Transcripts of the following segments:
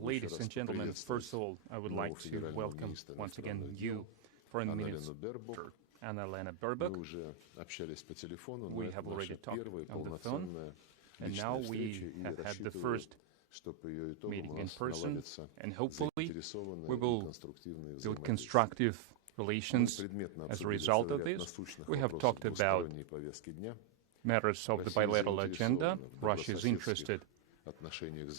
Ladies and gentlemen, first of all, I would like to welcome once again you, Foreign Minister Anna-Lena Бербок. We have already talked on the phone, and now we have had the first meeting in person, and hopefully we will build constructive relations as a result of this. We have talked about matters of the bilateral agenda. Russia is interested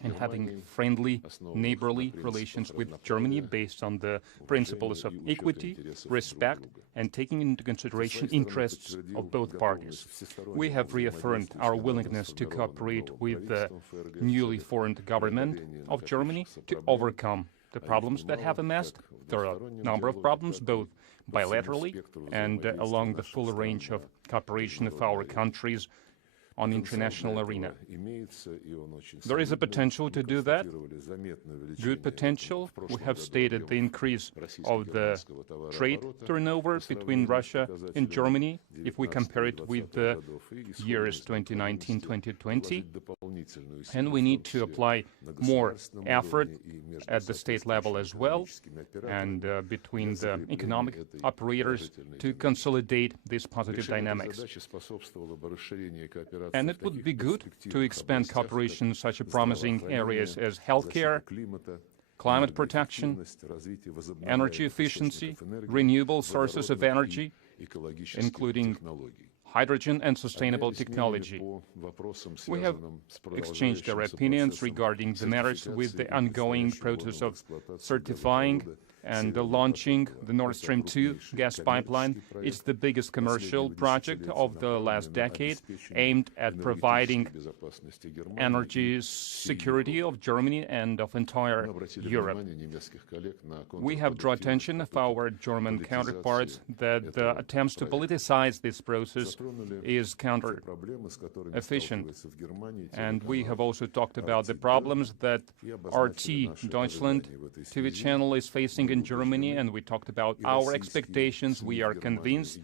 in having friendly, neighborly relations with Germany based on the principles of equity, respect, and taking into consideration interests of both parties. We have reaffirmed our willingness to cooperate with the newly formed government of Germany to overcome the problems that have amassed. There are a number of problems, both bilaterally and along the full range of cooperation of our countries on the international arena. There is a potential to do that, good potential. We have stated the increase of the trade turnover between Russia and Germany if we compare it with the years 2019-2020. And we need to apply more effort at the state level as well and between the economic operators to consolidate these positive dynamics. And it would be good to expand cooperation in such promising areas as healthcare, climate protection, energy efficiency, renewable sources of energy, including hydrogen and sustainable technology. We have exchanged our opinions regarding the matters with the ongoing process of certifying and launching the Nord Stream 2 gas pipeline. It's the biggest commercial project of the last decade aimed at providing energy security of Germany and of entire Europe. We have drawn attention of our German counterparts that the attempts to politicize this process is counter-efficient. And we have also talked about the problems that RT Deutschland TV channel is facing in Germany, and we talked about our expectations. We are convinced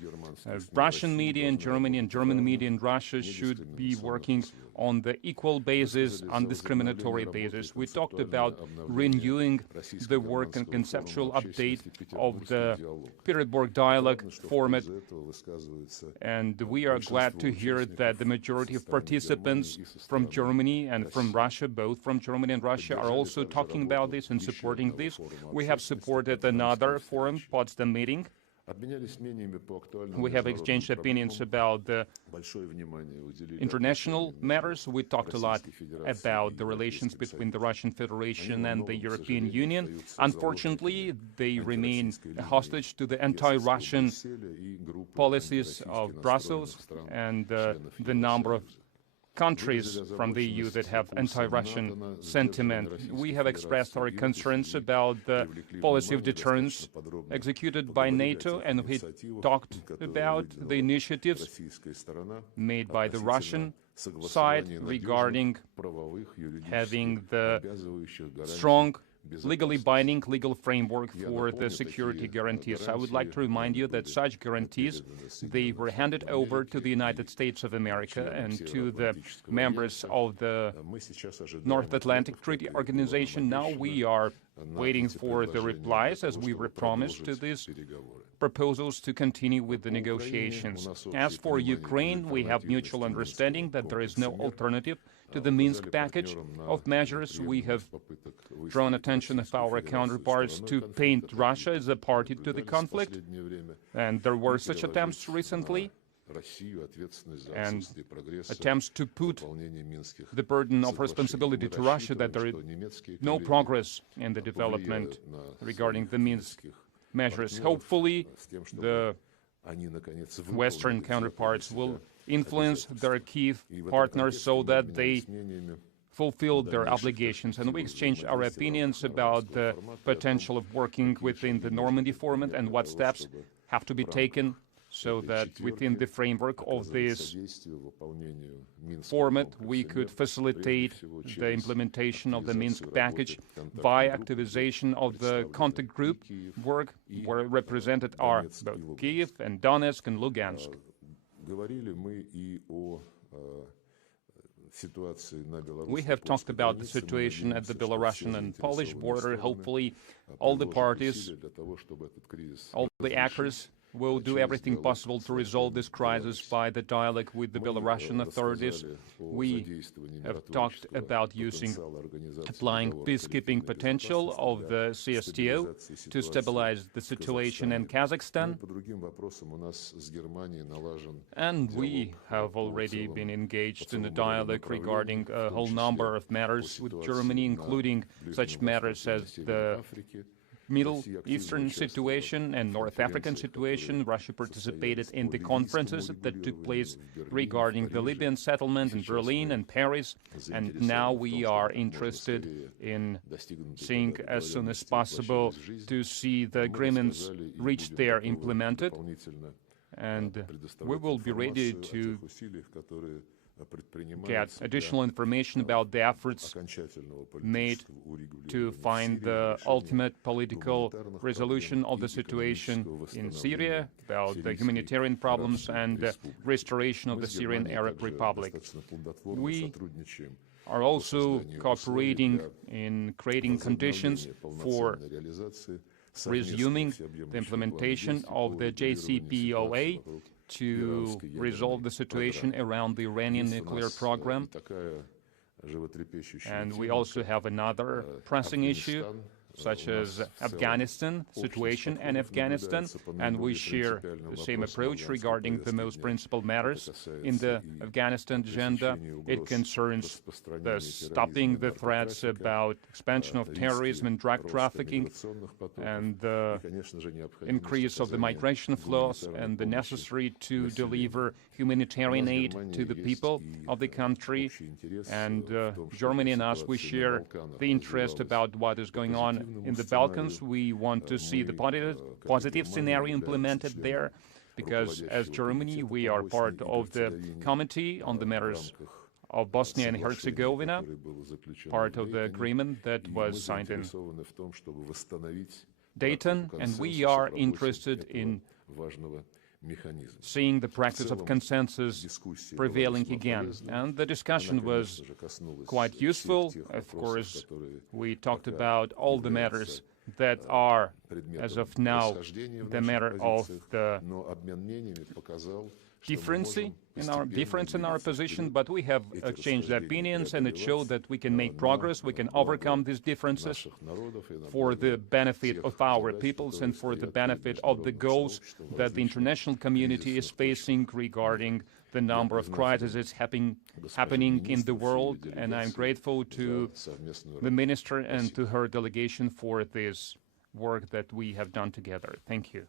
Russian media in Germany and German media in Russia should be working on the equal basis, undiscriminatory basis. We talked about renewing the work and conceptual update of the Berberk dialogue format, and we are glad to hear that the majority of participants from Germany and from Russia, both from Germany and Russia, are also talking about this and supporting this. We have supported another forum, Potsdam meeting. We have exchanged opinions about the international matters. We talked a lot about the relations between the Russian Federation and the European Union. Unfortunately, they remain a hostage to the anti-Russian policies of Brussels and the number of countries from the EU that have anti-Russian sentiment. We have expressed our concerns about the policy of deterrence executed by NATO, and we talked about the initiatives made by the Russian side regarding having the strong legally binding legal framework for the security guarantees. I would like to remind you that such guarantees, they were handed over to the United States of America and to the members of the North Atlantic Treaty Organization. Now we are waiting for the replies, as we were promised, to these proposals to continue with the negotiations. As for Ukraine, we have mutual understanding that there is no alternative to the Minsk package of measures. We have drawn attention of our counterparts to paint Russia as a party to the conflict, and there were such attempts recently, and attempts to put the burden of responsibility to Russia that there is no progress in the development regarding the Minsk measures. Hopefully, the Western counterparts will influence their key partners so that they fulfill their obligations. And we exchanged our opinions about the potential of working within the Normandy format and what steps have to be taken so that within the framework of this format, we could facilitate the implementation of the Minsk package by activization of the contact group work, where represented are both Kyiv and Donetsk and Lugansk. We have talked about the situation at the Belarusian and Polish border. Hopefully, all the parties, all the actors will do everything possible to resolve this crisis by the dialogue with the Belarusian authorities. We have talked about applying peacekeeping potential of the CSTO to stabilize the situation in Kazakhstan. And we have already been engaged in a dialogue regarding a whole number of matters with Germany, including such matters as the Middle Eastern situation and North African situation. Russia participated in the conferences that took place regarding the Libyan settlement in Berlin and Paris, and now we are interested in seeing as soon as possible to see the agreements reached there implemented, and we will be ready to get additional information about the efforts made to find the ultimate political resolution of the situation in Syria, about the humanitarian problems and the restoration of the Syrian Arab Republic. We are also cooperating in creating conditions for resuming the implementation of the JCPOA to resolve the situation around the Iranian nuclear program. And we also have another pressing issue, such as Afghanistan situation and Afghanistan, and we share the same approach regarding the most principal matters in the Afghanistan agenda. It concerns the stopping the threats about expansion of terrorism and drug trafficking, and the increase of the migration flows, and the necessary to deliver humanitarian aid to the people of the country. And Germany and us, we share the interest about what is going on in the Balkans. We want to see the positive scenario implemented there, because as Germany, we are part of the Committee on the Matters of Bosnia and Herzegovina, part of the agreement that was signed in Dayton, and we are interested in seeing the practice of consensus prevailing again. And the discussion was quite useful. Of course, we talked about all the matters that are, as of now, the matter of the difference in our position, but we have exchanged opinions, and it showed that we can make progress, we can overcome these differences for the benefit of our peoples and for the benefit of the goals that the international community is facing regarding the number of crises happening in the world. And I'm grateful to the minister and to her delegation for this work that we have done together. Thank you.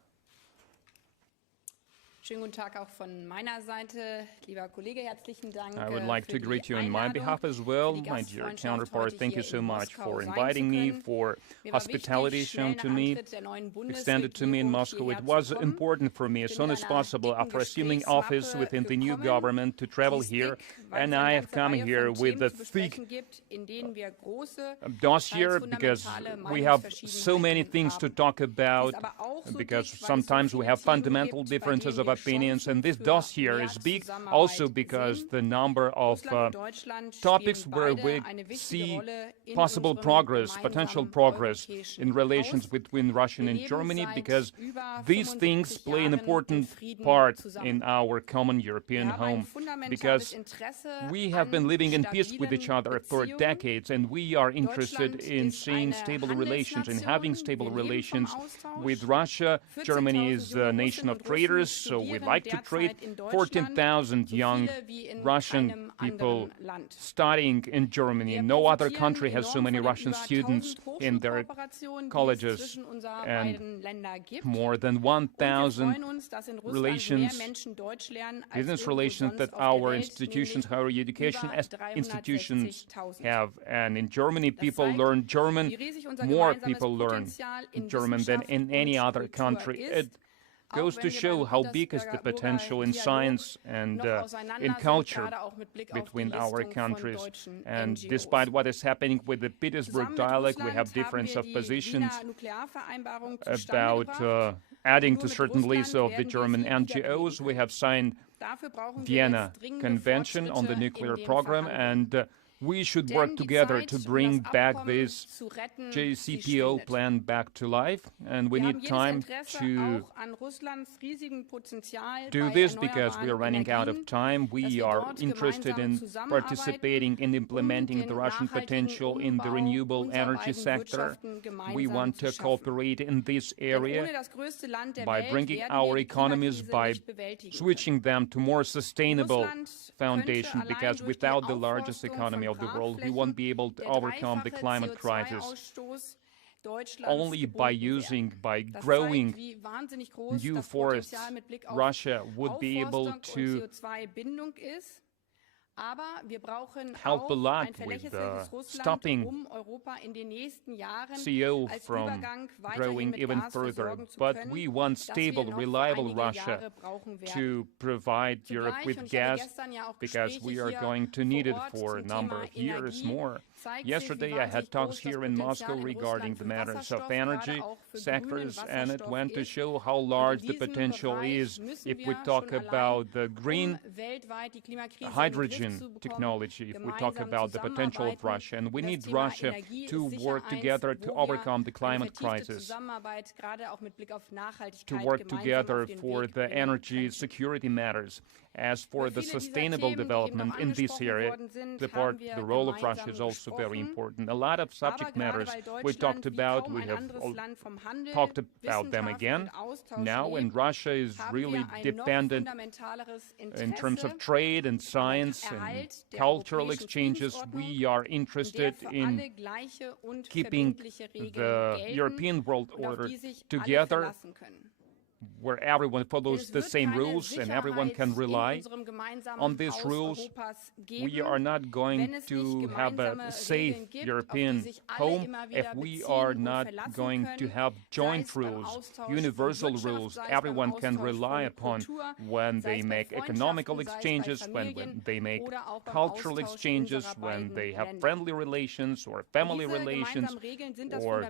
Schönen guten Tag auch von meiner Seite, lieber Kollege, herzlichen Dank. I would like to greet you on my behalf as well, my dear counterpart. Thank you so much for inviting me, for hospitality shown to me, extended to me in Moscow. It was important for me as soon as possible after assuming office within the new government to travel here, and I have come here with a thick dossier because we have so many things to talk about, because sometimes we have fundamental differences of opinions, and this dossier is big also because the number of topics where we see possible progress, potential progress in relations between Russia and Germany, because these things play an important part in our common European home, because we have been living in peace with each other for decades, and we are interested in seeing stable relations and having stable relations with Russia. Germany is a nation of traders, so we like to trade. 14,000 young Russian people studying in Germany. No other country has so many Russian students in their colleges, and more than 1,000 business relations that our institutions, higher education institutions have. And in Germany, people learn German. More people learn German than in any other country. It goes to show how big is the potential in science and in culture between our countries. And despite what is happening with the Petersburg dialogue, we have difference of positions about adding to certain lists of the German NGOs. We have signed Vienna Convention on the nuclear program, and we should work together to bring back this JCPO plan back to life, and we need time to do this because we are running out of time. We are interested in participating in implementing the Russian potential in the renewable energy sector. We want to cooperate in this area by bringing our economies, by switching them to more sustainable foundation, because without the largest economy of the world, we won't be able to overcome the climate crisis. Only by growing new forests, Russia would be able to help a lot with stopping CO from growing even further. But we want stable, reliable Russia to provide Europe with gas, because we are going to need it for a number of years more. Yesterday I had talks here in Moscow regarding the matters of energy sectors, and it went to show how large the potential is if we talk about the green hydrogen technology, if we talk about the potential of Russia. And we need Russia to work together to overcome the climate crisis, to work together for the energy security matters. As for the sustainable development in this area, the role of Russia is also very important. A lot of subject matters we talked about, we have talked about them again now, and Russia is really dependent in terms of trade and science and cultural exchanges. We are interested in keeping the European world order together, where everyone follows the same rules and everyone can rely on these rules. We are not going to have a safe European home if we are not going to have joint rules, universal rules everyone can rely upon when they make economical exchanges, when they make cultural exchanges, when they have friendly relations or family relations, or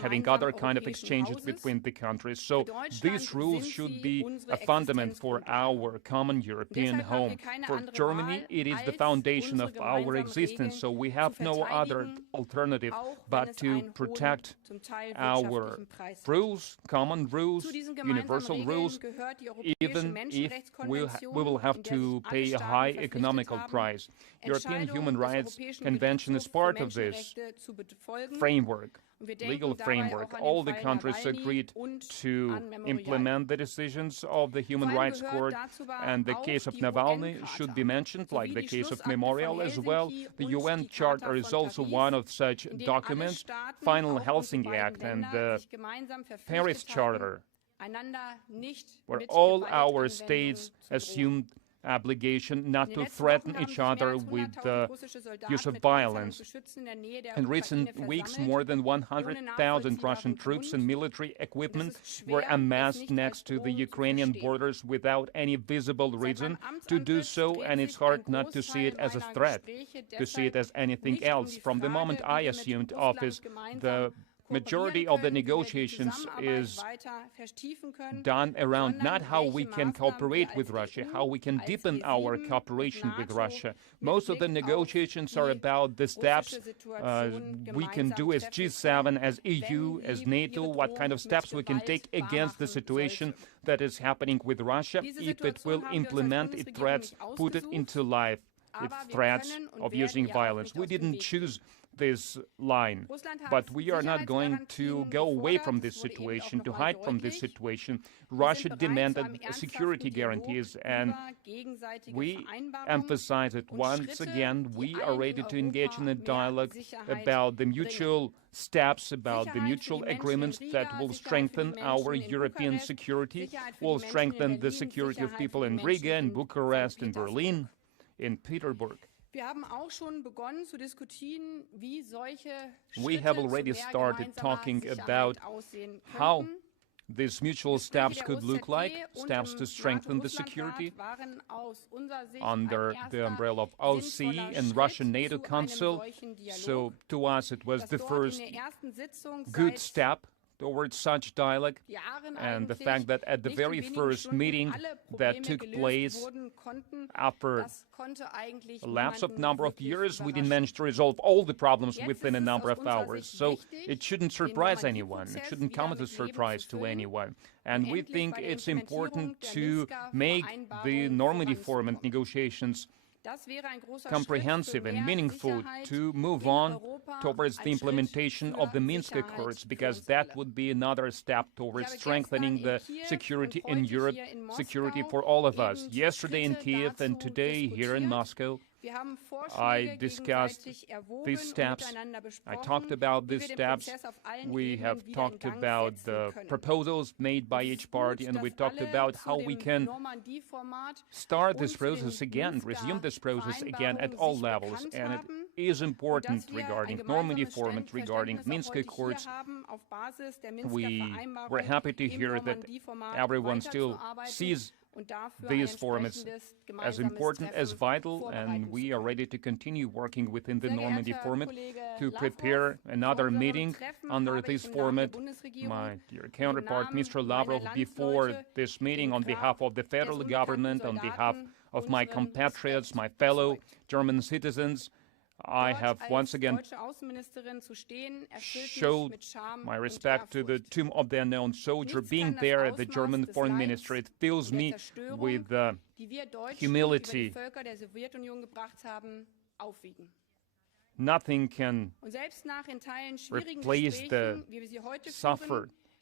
having other kind of exchanges between the countries. So these rules should be a fundament for our common European home. For Germany, it is the foundation of our existence, so we have no other alternative but to protect our rules, common rules, universal rules, even if we will have to pay a high economical price. European Human Rights Convention is part of this framework, legal framework. All the countries agreed to implement the decisions of the Human Rights Court, and the case of Navalny should be mentioned, like the case of Memorial as well. The UN Charter is also one of such documents, Final Helsinki Act and the Paris Charter, where all our states assumed obligation not to threaten each other with the use of violence. In recent weeks, more than 100,000 Russian troops and military equipment were amassed next to the Ukrainian borders without any visible reason to do so, and it's hard not to see it as a threat, to see it as anything else. From the moment I assumed office, the majority of the negotiations is done around not how we can cooperate with Russia, how we can deepen our cooperation with Russia. Most of the negotiations are about the steps we can do as G7, as EU, as NATO, what kind of steps we can take against the situation that is happening with Russia. If it will implement its threats, put it into life, its threats of using violence. We didn't choose this line, but we are not going to go away from this situation, to hide from this situation. Russia demanded security guarantees, and we emphasize it once again. We are ready to engage in a dialogue about the mutual steps, about the mutual agreements that will strengthen our European security, will strengthen the security of people in Riga, in Bucharest, in Berlin, in Petersburg. We have already started talking about how these mutual steps could look like, steps to strengthen the security under the umbrella of OC and Russian-NATO Council. So to us it was the first good step towards such dialogue, and the fact that at the very first meeting that took place after a lapse of number of years, we didn't manage to resolve all the problems within a number of hours. So it shouldn't surprise anyone. It shouldn't come as a surprise to anyone. And we think it's important to make the Normandy format negotiations comprehensive and meaningful, to move on towards the implementation of the Minsk Accords, because that would be another step towards strengthening the security in Europe, security for all of us. Yesterday in Kiev and today here in Moscow, I discussed these steps. I talked about these steps. We have talked about the proposals made by each party, and we talked about how we can start this process again, resume this process again at all levels. And it is important regarding Normandy format, regarding Minsk Accords. We were happy to hear that everyone still sees these formats as important, as vital, and we are ready to continue working within the Normandy format to prepare another meeting under this format. My dear counterpart, Mr. Lavrov, before this meeting, on behalf of the federal government, on behalf of my compatriots, my fellow German citizens, I have once again showed my respect to the tomb of the unknown soldier. Being there at the German foreign ministry, it fills me with humility. Nothing can replace the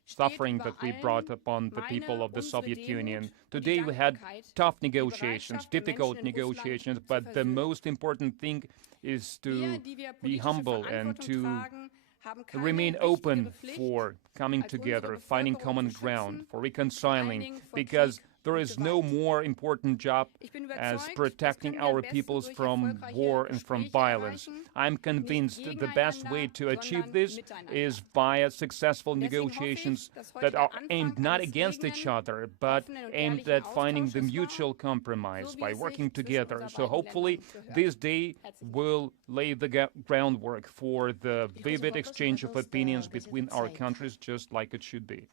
suffering that we brought upon the people of the Soviet Union. Today we had tough negotiations, difficult negotiations, but the most important thing is to be humble and to remain open for coming together, finding common ground, for reconciling, because there is no more important job as protecting our peoples from war and from violence. I'm convinced the best way to achieve this is via successful negotiations that are aimed not against each other, but aimed at finding the mutual compromise by working together. So hopefully this day will lay the groundwork for the vivid exchange of opinions between our countries, just like it should be.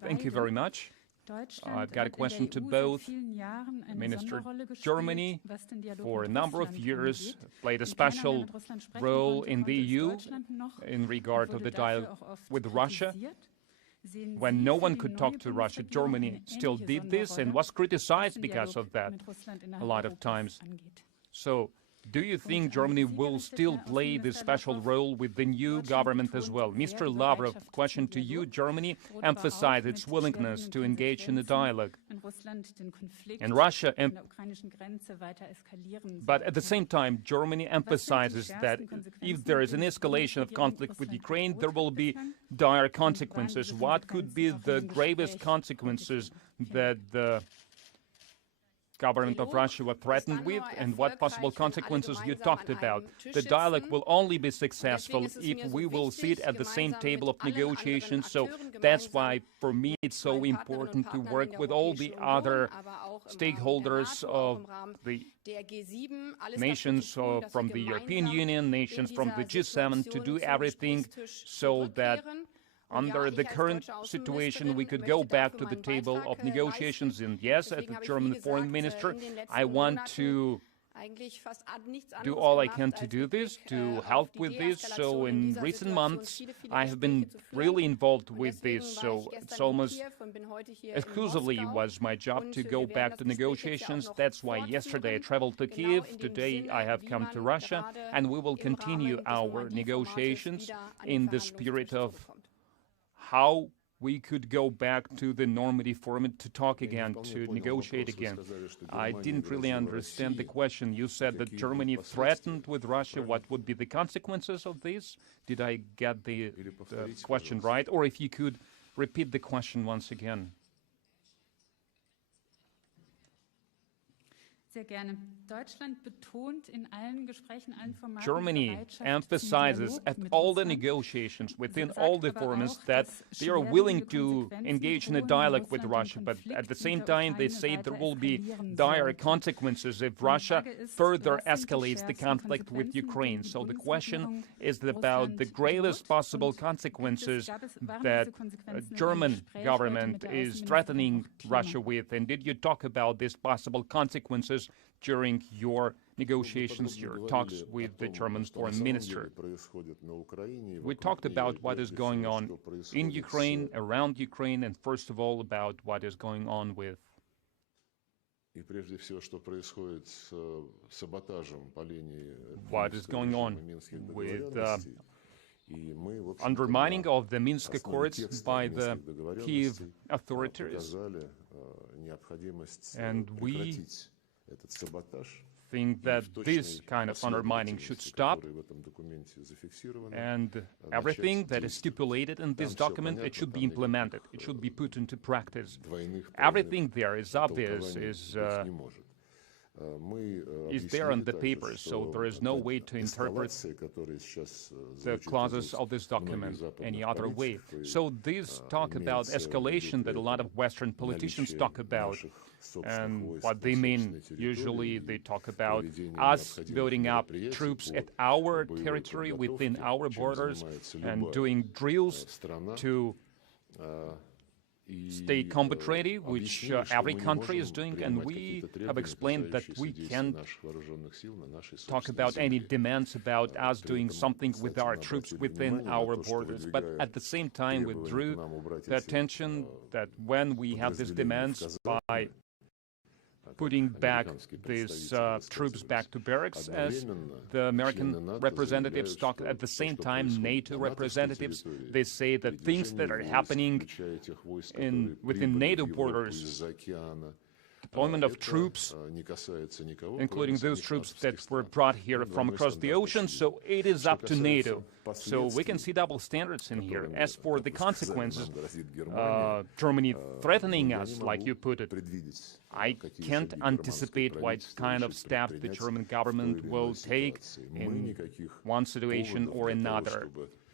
Thank you very much. I've got a question to both. Minister, Germany, for a number of years, played a special role in the EU in regard to the dialogue with Russia. When no one could talk to Russia, Germany still did this and was criticized because of that a lot of times. So, do you think Germany will still play this special role with the new government as well? Mr. Lavrov, question to you. Germany emphasized its willingness to engage in a dialogue. And Russia, but at the same time, Germany emphasizes that if there is an escalation of conflict with Ukraine, there will be dire consequences. What could be the gravest consequences that the government of Russia were threatened with, and what possible consequences you talked about? The dialogue will only be successful if we will sit at the same table of negotiations. So that's why, for me, it's so important to work with all the other stakeholders of the nations from the European Union, nations from the G7, to do everything so that under the current situation, we could go back to the table of negotiations. And yes, as the German foreign minister, I want to do all I can to do this, to help with this. So in recent months, I have been really involved with this. So it's almost exclusively was my job to go back to negotiations. That's why yesterday I traveled to Kiev. Today I have come to Russia, and we will continue our negotiations in the spirit of how we could go back to the Normandy format to talk again, to negotiate again. I didn't really understand the question. You said that Germany threatened with Russia. What would be the consequences of this? Did I get the question right? Or if you could repeat the question once again. Germany emphasizes at all the negotiations within all the forums that they are willing to engage in a dialogue with Russia, but at the same time they say there will be dire consequences if Russia further escalates the conflict with Ukraine. So the question is about the greatest possible consequences that German government is threatening Russia with. And did you talk about these possible consequences during your negotiations, your talks with the German foreign minister? We talked about what is going on in Ukraine, around Ukraine, and first of all about what is going on with undermining of the Minsk Accords by the Kiev authorities. And we think that this kind of undermining should stop, and everything that is stipulated in this document, it should be implemented, it should be put into practice. Everything there is obvious, is there on the paper, so there is no way to interpret the clauses of this document any other way. So this talk about escalation that a lot of Western politicians talk about, and what they mean, usually they talk about us building up troops at our territory, within our borders, and doing drills to stay combat ready, which every country is doing, and we have explained that we can't talk about any demands about us doing something with our troops within our borders. But at the same time, we drew the attention that when we have these demands by putting back these troops back to barracks, as the American representatives talk, at the same time NATO representatives, they say that things that are happening within NATO borders, deployment of troops, including those troops that were brought here from across the ocean, so it is up to NATO. So we can see double standards in here. As for the consequences, Germany threatening us, like you put it, I can't anticipate what kind of steps the German government will take in one situation or another.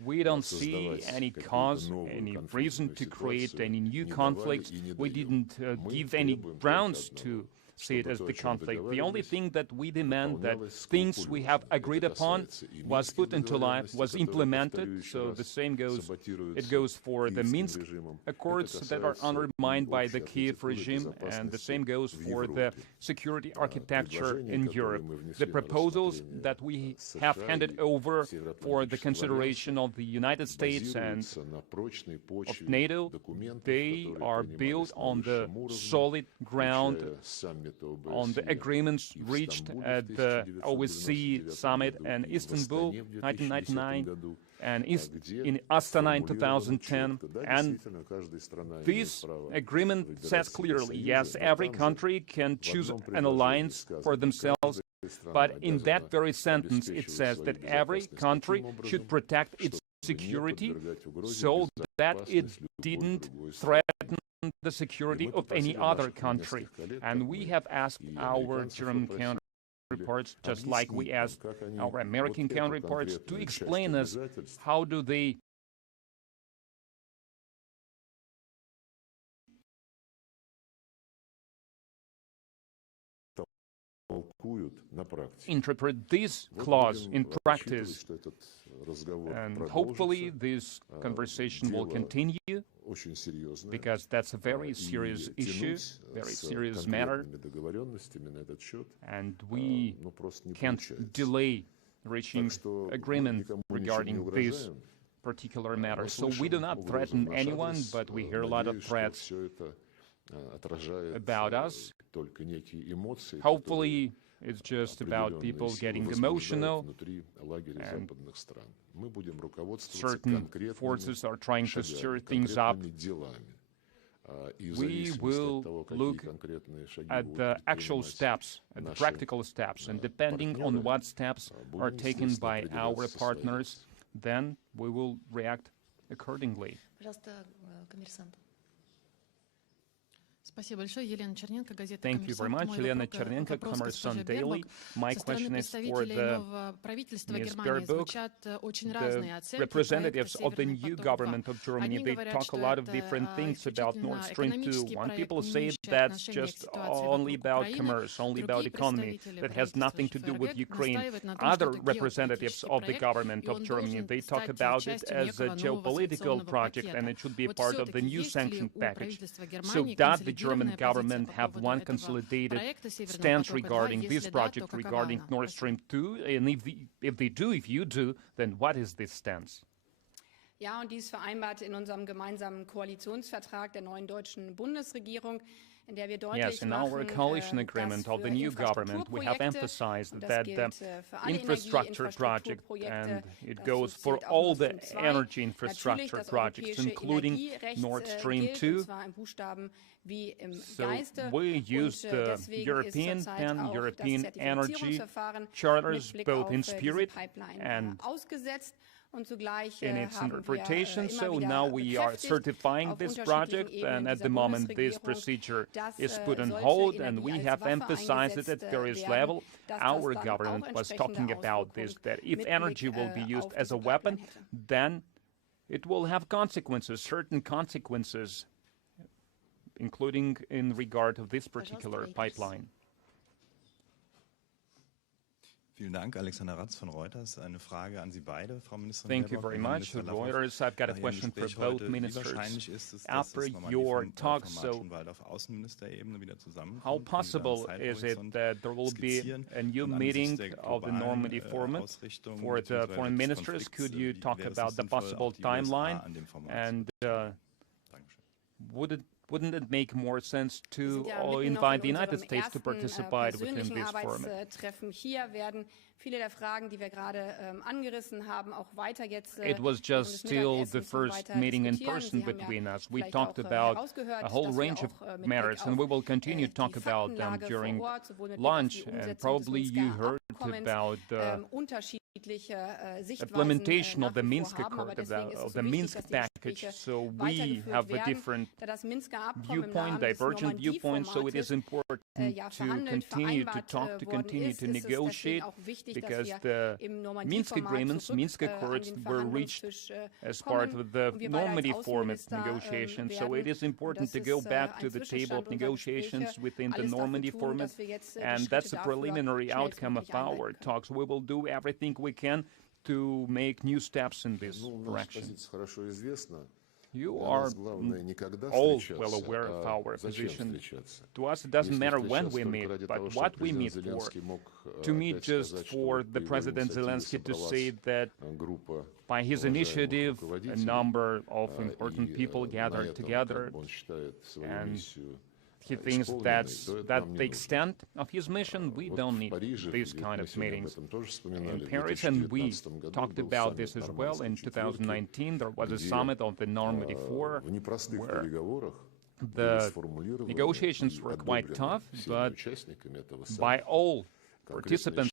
We don't see any cause, any reason to create any new conflicts. We didn't give any grounds to see it as the conflict. The only thing that we demand that things we have agreed upon was put into life, was implemented. So the same goes, it goes for the Minsk Accords that are undermined by the Kiev regime, and the same goes for the security architecture in Europe. The proposals that we have handed over for the consideration of the United States and of NATO, they are built on the solid ground, on the agreements reached at the OSCE summit in Istanbul 1999 and in Astana in 2010. And this agreement says clearly, yes, every country can choose an alliance for themselves, but in that very sentence it says that every country should protect its security so that it didn't threaten the security of any other country. And we have asked our German counterparts, just like we asked our American counterparts, to explain us how do they interpret this clause in practice. And hopefully this conversation will continue, because that's a very serious issue, very serious matter, and we can't delay reaching agreement regarding this particular matter. So we do not threaten anyone, but we hear a lot of threats about us. Hopefully it's just about people getting emotional, and certain forces are trying to stir things up. We will look at the actual steps, at the practical steps, and depending on what steps are taken by our partners, then we will react accordingly. Thank you very much, Елена Черненко, Коммерсант Daily. My question is for Ms. Бербок. The representatives of the new government of Germany, they talk a lot of different things about Nord Stream 2. One people say that's just only about commerce, only about economy, that has nothing to do with Ukraine. Other representatives of the government of Germany, they talk about it as a geopolitical project and it should be part of the new sanction package. So does the German government have one consolidated stance regarding this project, regarding Nord Stream 2? And if you do, then what is this stance? Ja, und dies vereinbart in unserem gemeinsamen Koalitionsvertrag der neuen deutschen Bundesregierung. Yes, in our coalition agreement of the new government, we have emphasized that the infrastructure project, and it goes for all the energy infrastructure projects, including Nord Stream 2. So we use the European and European energy charters, both in spirit and in its interpretation. So now we are certifying this project, and at the moment this procedure is put on hold, and we have emphasized it at various levels. Our government was talking about this, that if energy will be used as a weapon, then it will have consequences, certain consequences, including in regard of this particular pipeline. Vielen Dank, Alexander Ratz von Reuters. Eine Frage an Sie beide, Frau Ministerin. Thank you very much, Reuters. I've got a question for both ministers. After your talk, so how possible is it that there will be a new meeting of the Normandy format for the foreign ministers? Could you talk about the possible timeline? And wouldn't it make more sense to invite the United States to participate within this format? It was just still the first meeting in person between us. We talked about a whole range of matters, and we will continue to talk about them during lunch. And probably you heard about the implementation of the Minsk Accord, of the Minsk package. So we have a different viewpoint, divergent viewpoint, so it is important to continue to talk, to continue to negotiate, because the Minsk agreements, Minsk Accords were reached as part of the Normandy format negotiations, so it is important to go back to the table of negotiations within the Normandy format, and that's a preliminary outcome of our talks. We will do everything we can to make new steps in this direction. You are all well aware of our position. To us, it doesn't matter when we meet, but what we meet for. To meet just for the President Zelensky to say that by his initiative, a number of important people gathered together, and he thinks that's the extent of his mission. We don't need these kind of meetings in Paris, and we talked about this as well. In 2019, there was a summit of the Normandy 4, where the negotiations were quite tough, but by all participants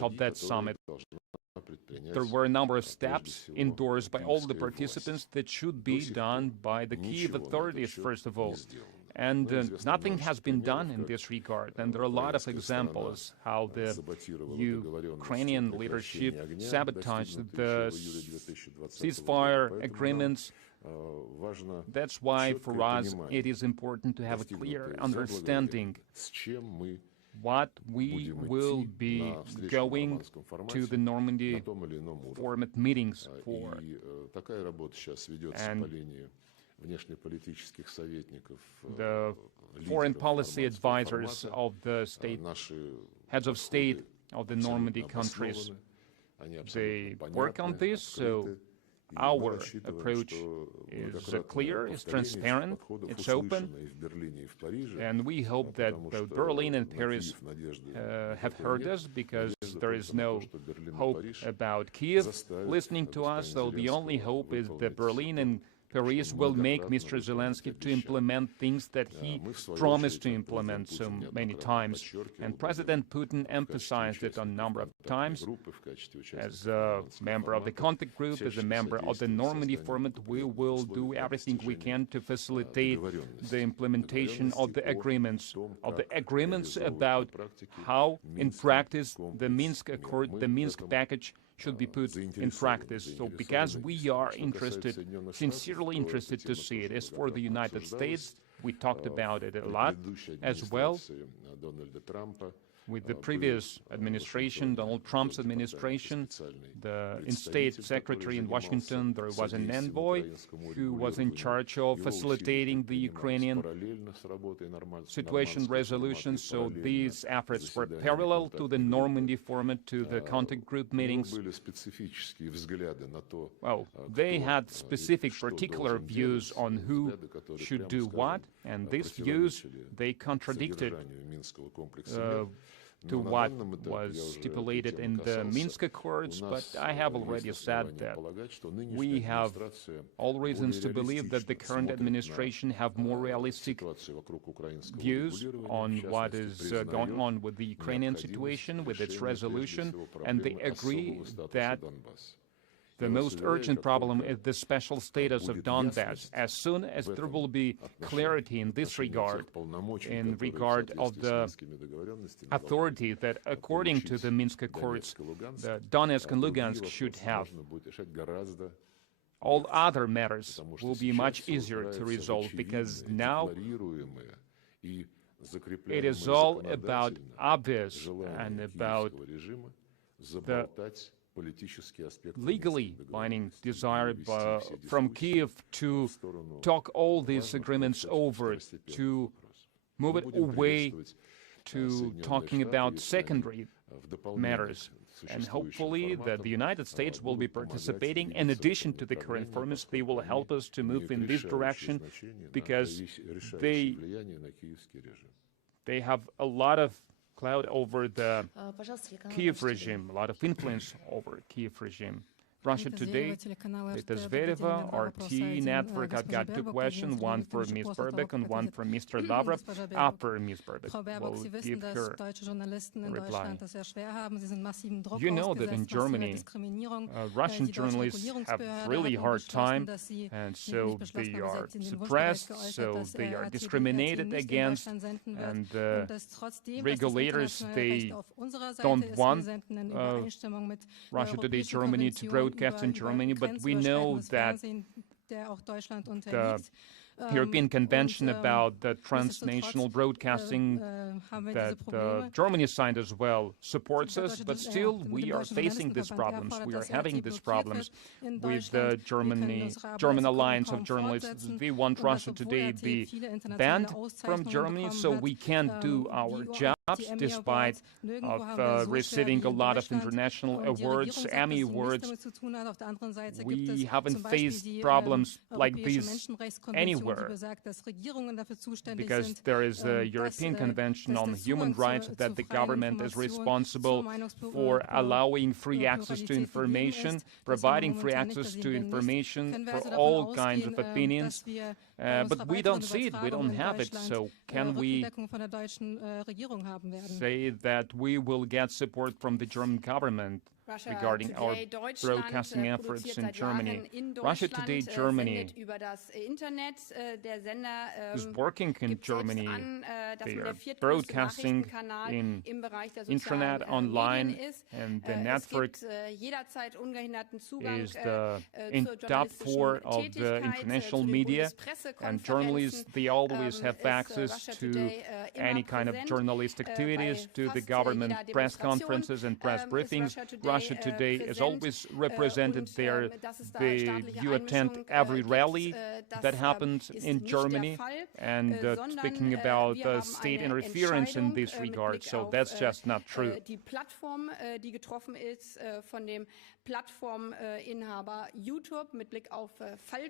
of that summit, there were a number of steps endorsed by all the participants that should be done by the Kyiv authorities, first of all. And nothing has been done in this regard. And there are a lot of examples how the Ukrainian leadership sabotaged the ceasefire agreements. That's why, for us, it is important to have a clear understanding what we will be going to the Normandy format meetings for. And the foreign policy advisors of the heads of state of the Normandy countries, they work on this, so our approach is clear, it's transparent, it's open, and we hope that both Berlin and Paris have heard us, because there is no hope about Kyiv listening to us, so the only hope is that Berlin and Paris will make Mr. Zelensky to implement things that he promised to implement so many times. And President Putin emphasized it a number of times. As a member of the contact group, as a member of the Normandy format, we will do everything we can to facilitate the implementation of the agreements about how, in practice, the Minsk Accord, the Minsk package should be put in practice. So because we are interested, sincerely interested to see it. As for the United States, we talked about it a lot as well. With the previous administration, Donald Trump's administration, the state secretary in Washington, there was an envoy who was in charge of facilitating the Ukrainian situation resolution. So these efforts were parallel to the Normandy format, to the contact group meetings. Well, they had specific, particular views on who should do what, and these views, they contradicted to what was stipulated in the Minsk Accords, but I have already said that we have all reasons to believe that the current administration have more realistic views on what is going on with the Ukrainian situation, with its resolution, and they agree that the most urgent problem is the special status of Donbass. As soon as there will be clarity in this regard, in regard of the authority that, according to the Minsk Accords, the Donetsk and Lugansk should have, all other matters will be much easier to resolve, because now it is all about obvious and about the legally binding desire from Kiev to talk all these agreements over, to move it away to talking about secondary matters. And hopefully that the United States will be participating. In addition to the current formats, they will help us to move in this direction, because they have a lot of cloud over the Kiev regime, a lot of influence over Kiev regime. Russia Today, Rita Zvereva, RT Network. I've got two questions, one for Ms. Berbeck and one from Mr. Lavrov. After Ms. Berbeck, we'll give her a reply. You know that in Germany, Russian journalists have really hard time, and so they are suppressed, so they are discriminated against, and regulators, they don't want Russia Today Germany to broadcast in Germany, but we know that the European Convention about the transnational broadcasting that Germany signed as well supports us, but still we are facing these problems. We are having these problems with the German Alliance of Journalists. They want Russia Today be banned from Germany, so we can't do our jobs despite of receiving a lot of international awards, Emmy awards. We haven't faced problems like these anywhere, because there is a European Convention on Human Rights that the government is responsible for allowing free access to information, providing free access to information for all kinds of opinions. But we don't see it, we don't have it, so can we say that we will get support from the German government regarding our broadcasting efforts in Germany? Russia Today Germany is working in Germany. They are broadcasting in internet, online, and the network is in top 4 of the international media, and journalists, they always have access to any kind of journalist activities, to the government press conferences and press briefings. Russia Today is always represented there. You attend every rally that happens in Germany, and speaking about state interference in this regard, so that's just not true.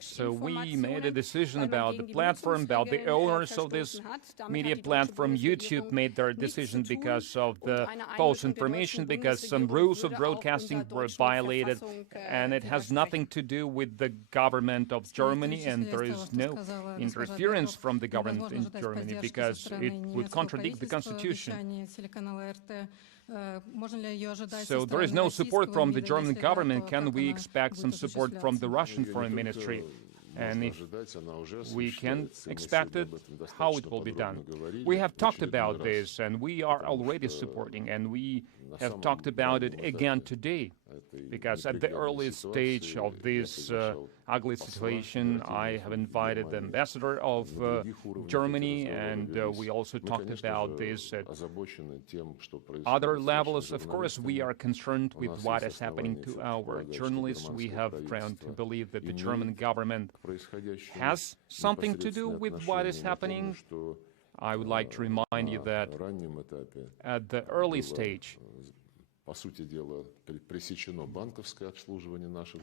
So we made a decision about the platform, about the owners of this media platform. YouTube made their decision because of the false information, because some rules of broadcasting broadcasting were violated, and it has nothing to do with the government of Germany, and there is no interference from the government in Germany because it would contradict the constitution. So there is no support from the German government. Can we expect some support from the Russian Foreign Ministry? And if we can expect it, how it will be done? We have talked about this, and we are already supporting, and we have talked about it again today, because at the early stage of this ugly situation, I have invited the ambassador of Germany, and we also talked about this at other levels. Of course, we are concerned with what is happening to our journalists. We have ground to believe that the German government has something to do with what is happening. I would like to remind you that at the early stage,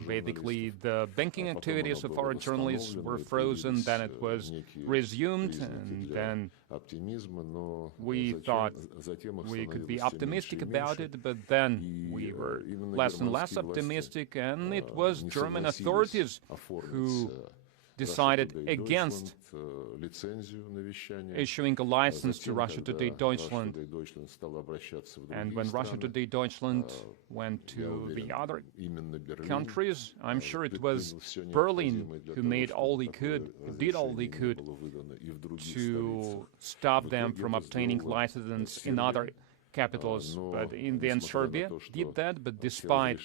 basically, the banking activities of our journalists were frozen, then it was resumed, and then we thought we could be optimistic about it, but then we were less and less optimistic, and it was German authorities who decided against issuing a license to Russia Today Deutschland. And when Russia Today Deutschland went to the other countries, I'm sure it was Berlin who made all they could, did all they could to stop them from obtaining license in other capitals, but in the end Serbia did that, but despite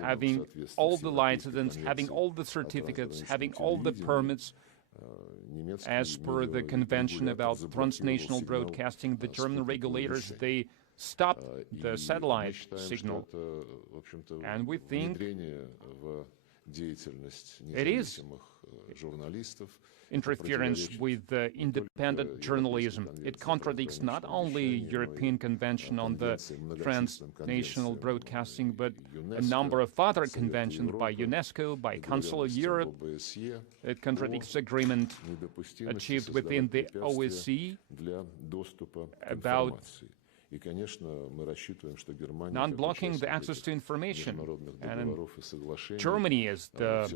having all the licenses, having all the certificates, having all the permits, as per the Convention about Transnational Broadcasting, the German regulators, they stopped the satellite signal. And we think it is interference with independent journalism. It contradicts not only European Convention on the Transnational Broadcasting, but a number of other conventions by UNESCO, by Council of Europe. It contradicts agreement achieved within the OSCE about non-blocking the access to information. And Germany is the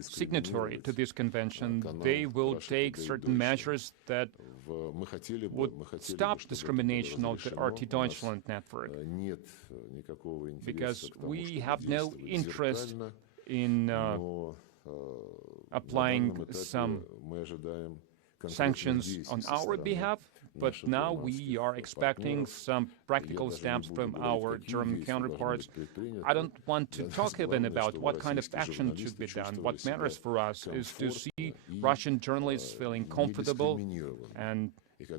signatory to this convention. They will take certain measures that would stop discrimination of the RT Deutschland network, because we have no interest in applying some sanctions on our behalf. But now we are expecting some practical steps from our German counterparts. I don't want to talk even about what kind of action should be done. What matters for us is to see Russian journalists feeling comfortable and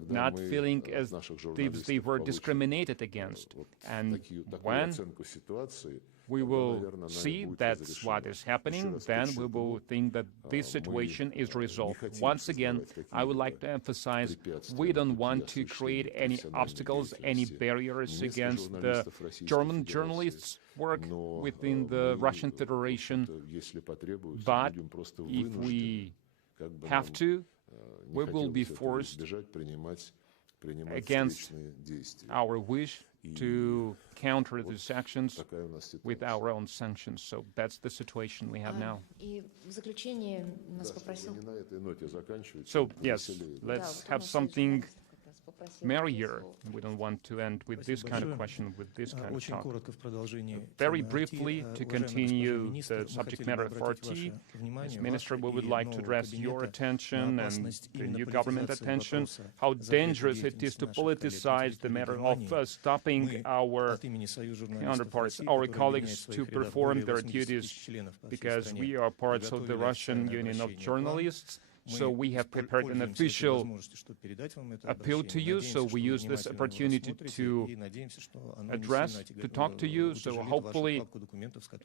not feeling as if they were discriminated against. And when we will see that's what is happening, then we will think that this situation is resolved. Once again, I would like to emphasize, we don't want to create any obstacles, any barriers against the German journalists' work within the Russian Federation. But if we have to, we will be forced against our wish to counter these actions with our own sanctions. So that's the situation we have now. So yes, let's have something merrier. We don't want to end with this kind of question, with this kind of talk. Very briefly, to continue the subject matter of RT, as Minister, we would like to address your attention and the new government attention, how dangerous it is to politicize the matter of stopping our counterparts, our colleagues, to perform their duties, because we are parts of the Russian Union of Journalists. So we have prepared an official appeal to you, so we use this opportunity to address, to talk to you, so hopefully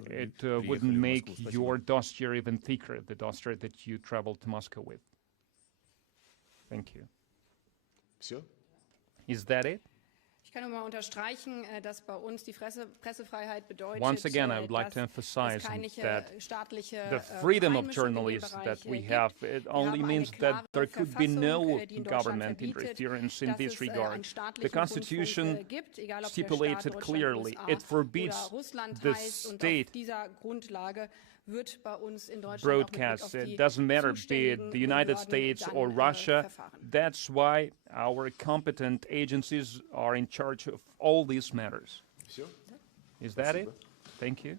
it wouldn't make your dossier even thicker, the dossier that you traveled to Moscow with. Thank you. Is that it? Ich kann nur mal unterstreichen, dass bei uns die Pressefreiheit bedeutet, Once again, I would like to emphasize that the the freedom of journalists that we have, it only means that there could be no government interference in this regard. The Constitution stipulates it clearly. It forbids the state broadcast. It doesn't matter, be it the United States or Russia. That's why our competent agencies are in charge of all these matters. Is that it? Thank you.